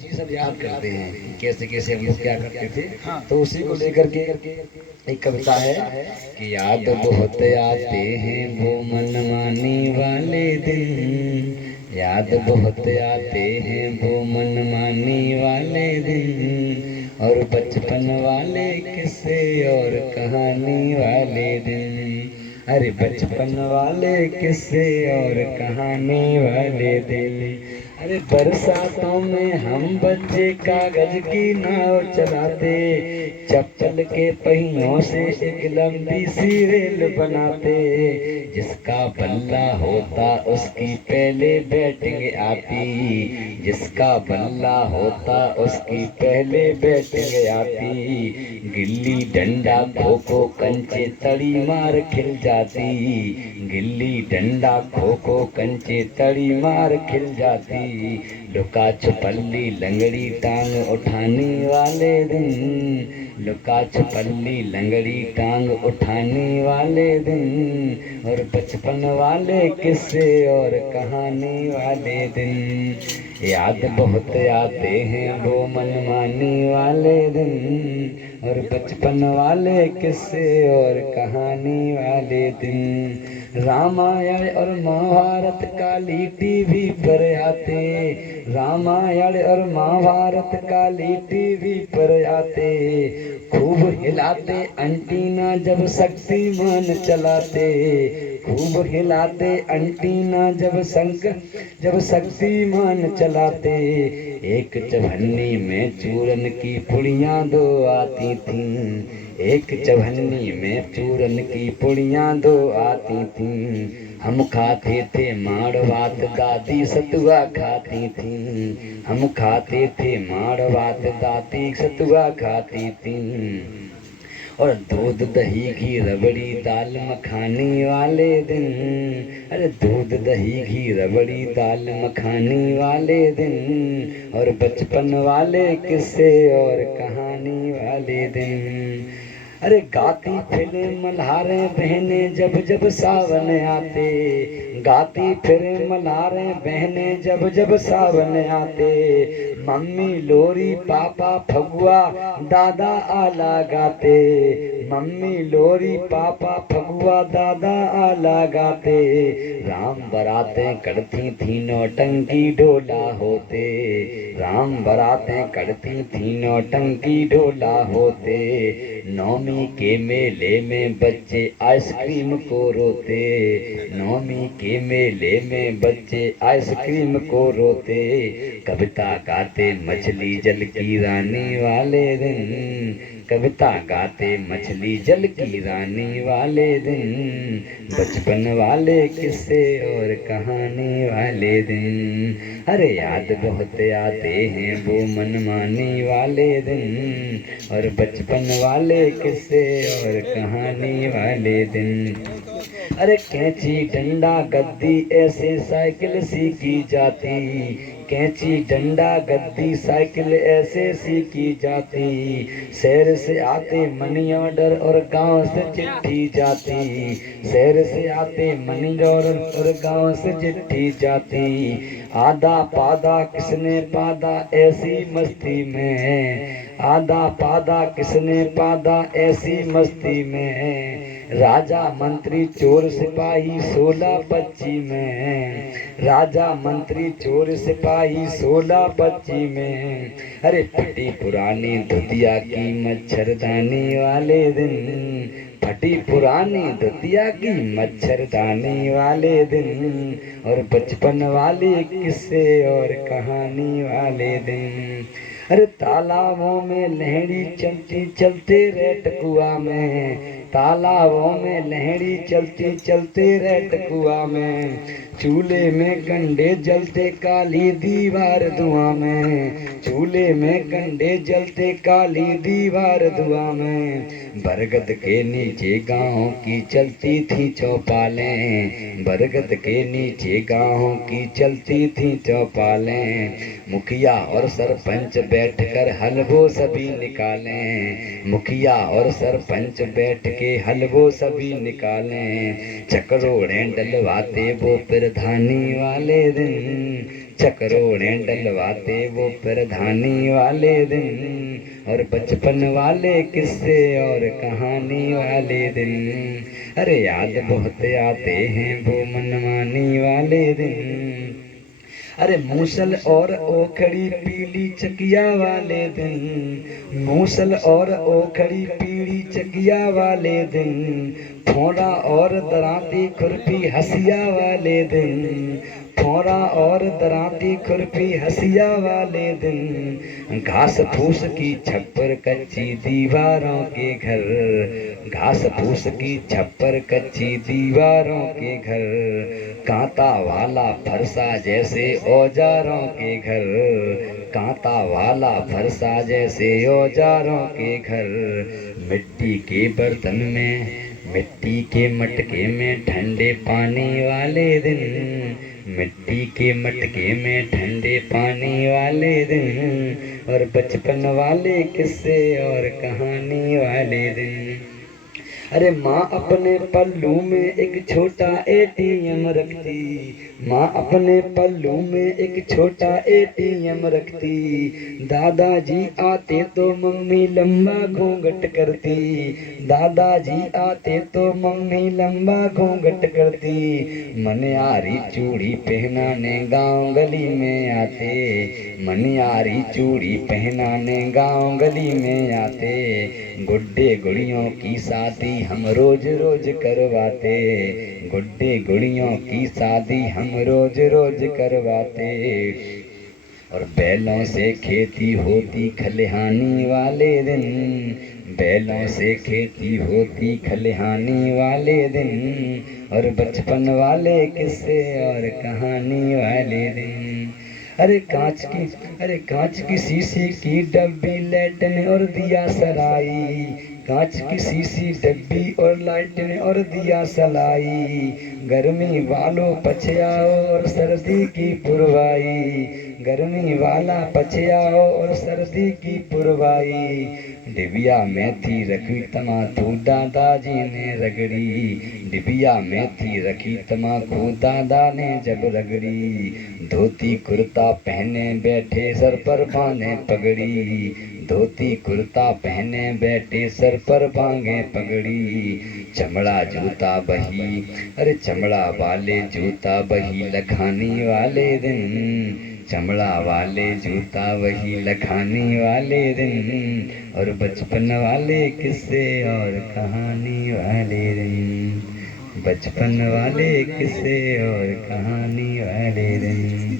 जी सब याद करते हैं कि कैसे कैसे हम लोग क्या करते थे। हाँ। तो उसी को लेकर के एक कविता है कि याद बहुत आते हैं वो मनमानी वाले दिन, याद बहुत आते हैं वो मनमानी वाले दिन, और बचपन वाले किस्से और कहानी वाले दिन। अरे बचपन वाले किस्से और कहानी वाले दिन। अरे बरसातों में हम बच्चे कागज की नाव चलाते, चप्पल के पहियों से एक लंबी सी रेल बनाते, जिसका बल्ला होता उसकी पहले बैटिंग आती, जिसका बल्ला होता उसकी पहले बैटिंग आती। गिल्ली डंडा खो खो कंचे तड़ी मार खिल जाती, गिल्ली डंडा खो खो कंचे तड़ी मार खिल जाती। लुका छुपल्ली लंगड़ी टांग उठाने वाले दिन, लुका छुपल्ली लंगड़ी टांग उठाने वाले दिन, और बचपन वाले किस्से और कहानी वाले दिन। याद बहुत आते हैं वो मनमानी वाले दिन, और बचपन वाले किस्से और कहानी वाले दिन। रामायण और महाभारत काली टीवी पर आते, रामायण और महाभारत काली टीवी पर आते, खूब हिलाते अंटीना जब शक्तिमान चलाते, खूब हिलाते अंटीना जब शक्तिमान चलाते। एक चवन्नी में चूरन की पुड़ियाँ दो आती थीं, एक चवन्नी में चूरन की पुड़ियाँ दो आती थीं। हम खाते थे माड़ भात दादी सतुआ खाती थीं, हम खाते थे माड़ भात दादी सतुआ खाती थीं। और दूध दही घी रबड़ी दाल मखानी वाले दिन, अरे दूध दही घी रबड़ी दाल मखानी वाले दिन, और बचपन वाले किस्से और कहानी वाले दिन। अरे गाती फिरे मल्हारें बहने जब जब सावन आते, गाती फिरे मल्हारें बहने जब जब सावन आते, मम्मी लोरी पापा फगुआ दादा आला गाते, मम्मी लोरी पापा फगुआ दादा आला गाते। राम बरातें करती थी नौटंकी ढोला होते, राम बरातें करती थी नौटंकी ढोला होते। नौमी के मेले में बच्चे आइसक्रीम को रोते, नौमी के मेले में बच्चे आइसक्रीम को रोते। कविता गाते मछली जल की रानी वाले दिन, कविता गाते मछली जल की रानी वाले दिन, बचपन वाले किस्से और कहानी वाले दिन। अरे याद बहुत आते हैं वो मनमानी वाले दिन, और बचपन वाले किस्से और कहानी वाले दिन। अरे कैंची डंडा गद्दी ऐसे साइकिल सीखी जाती, कैंची डंडा गद्दी साइकिल ऐसे सीखी जाती। शहर से आते मनी ऑर्डर और गांव से चिट्ठी जाती, शहर से आते मनी ऑर्डर और गांव से चिट्ठी जाती। आधा पादा किसने पादा ऐसी मस्ती में, आधा पादा किसने पादा ऐसी मस्ती में। राजा मंत्री चोर सिपाही 16-25 में, राजा मंत्री चोर सिपाही 16-25 में। अरे फटी पुरानी धुतिया की मच्छरदानी वाले दिन, फटी पुरानी धुतिया की मच्छरदानी वाले दिन, और बचपन वाले किस्से और कहानी वाले दिन। अरे तालाबों में लहड़ी चलती चलते रेत कुआ में, तालाबों में लहड़ी चलती चलते रेत कुआ में। चूल्हे में कंडे जलते काली दीवार धुआं में, चूल्हे में कंडे जलते काली दीवार धुआं में। बरगद के नीचे गाँव की चलती थी चौपालें, बरगद के नीचे गाँव की चलती थी चौपालें। मुखिया और सरपंच बैठकर हलवो सभी निकालें, मुखिया और सरपंच बैठ के हलवो सभी निकालें। चक्रोड़ें डलवाते वो प्रधानी वाले दिन, चक्रोड़ें डलवाते वो प्रधानी वाले दिन। और बचपन वाले किस्से और कहानी वाले दिन, अरे याद बहुत आते हैं वो मनमानी वाले दिन। अरे मूसल और ओखड़ी पीली चकिया वाले दिन, मूसल और ओखड़ी पीली चकिया वाले दिन। फोड़ा और दराती खुरपी हसिया वाले दिन, फोड़ा और दराती खुरपी हसिया वाले दिन। घास फूस की छप्पर कच्ची दीवारों के घर, घास फूस की छप्पर कच्ची दीवारों के घर। कांटा वाला फरसा जैसे औजारों के घर, कांटा वाला फरसा जैसे औजारों के घर। मिट्टी के बर्तन में, मिट्टी के मटके में ठंडे पानी वाले दिन, मिट्टी के मटके में ठंडे पानी वाले दिन। और बचपन वाले किस्से और कहानी वाले दिन। अरे माँ अपने पल्लू में एक छोटा एटीएम रखती, माँ अपने पल्लू में एक छोटा एटीएम रखती। दादाजी आते तो मम्मी लंबा घूंघट करती, दादाजी आते तो मम्मी लंबा घूंघट करती। मनियारी चूड़ी पहनाने गांव गली में आते, मनियारी चूड़ी पहनाने गांव गली में आते। गुड्डे गुड़ियों की शादी हम रोज रोज करवाते, गुड्डे गुड़ियों की शादी हम रोज रोज करवाते। और बैलों से खेती होती खलिहानी वाले दिन, बैलों से खेती होती खलिहानी वाले दिन। और बचपन वाले किस्से और कहानी वाले दिन। अरे कांच की शीशी की डब्बी लैटन और दिया सलाई, कांच की शीशी डब्बी और लाइटन और दिया सलाई। गर्मी वालों पछयाओ और सर्दी की पुरवाई, गर्मी वाला पछयाओ और सर्दी की पुरवाई। डिबिया में थी रखी तमाकू दादाजी ने रगड़ी, डिबिया में थी रखी तमाकू दादा ने जब रगड़ी। धोती कुर्ता पहने बैठे सर पर बांधे पगड़ी, धोती कुर्ता पहने बैठे सर पर बांधे पगड़ी। चमड़ा जूता बही, अरे चमड़ा वाले जूता बही लखानी वाले दिन, चमड़ा वाले जूता वही लखानी वाले दिन। और बचपन वाले किस्से और कहानी वाले दिन, बचपन वाले किस्से और कहानी वाले दिन।